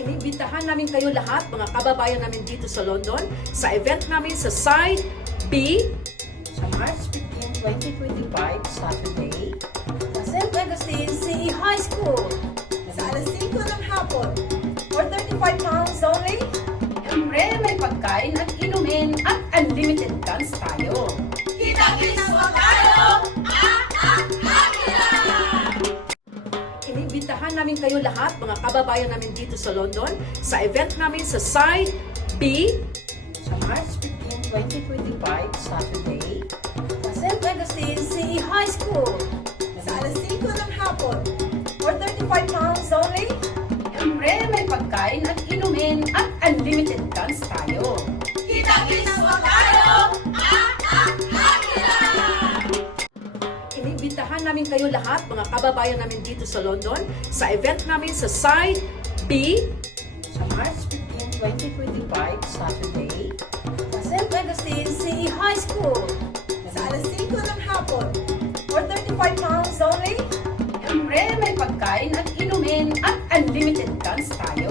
Inibitahan namin kayo lahat, mga kababayan namin dito sa London, sa event namin sa Side B Sa March 15, 2025, Saturday, sa St. Augustine CE High School, sa alas 5 ng hapon, for £35 only. Siyempre, may pagkain at inumin at unlimited dance tayo. Kita-kits mo tayo! Inibitahan namin kayo lahat, mga kababayan namin dito sa London, sa event namin sa Side B Sa March 15, 2025, Saturday, sa St. Augustine CE High School, sa alas 5 ng hapon, for £35 only. Siyempre, may pagkain at inumin at unlimited dance tayo. Kita-kits mo tayo! Inibitahan namin kayo lahat, mga kababayan namin dito sa London, sa event namin sa Side B Sa March 15, 2025, Saturday, sa St. Augustine CE High School, sa alas 5 ng hapon, for £35 only. Siyempre, may pagkain at inumin at unlimited dance tayo.